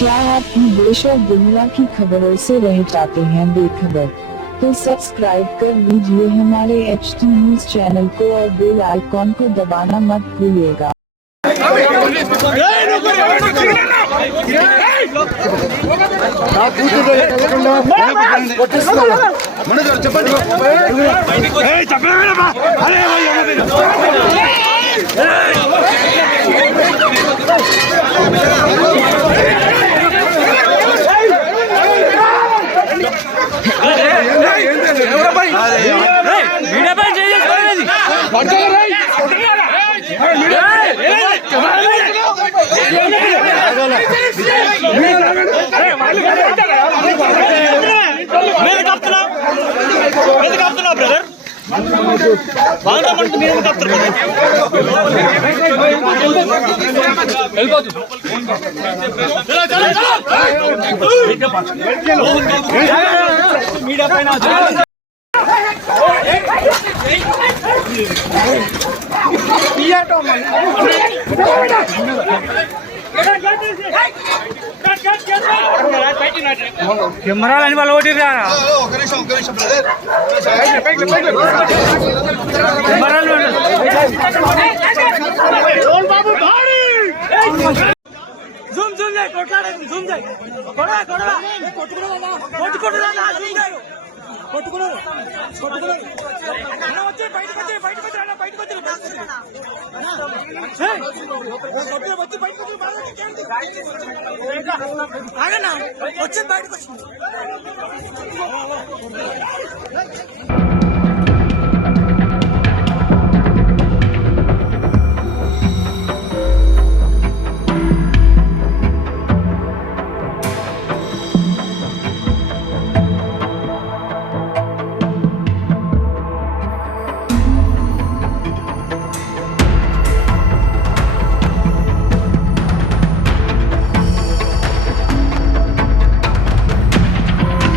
क्या आप भी देश और दुनिया की खबरों से रह जाते हैं बेखबर? तो सब्सक्राइब कर लीजिए हमारे HT न्यूज चैनल को और बेल आइकॉन को दबाना मत भूलिएगा। బ్రదర్ బాగుంటామంటే నేను కప్తారు మీడియా పైన కెమెరాలని వాళ్ళు ఓటి జూమ్ జూమ్ కొట్లాడండి జూమ్ కొట్టుకున్నారు వచ్చి బయటకు వచ్చి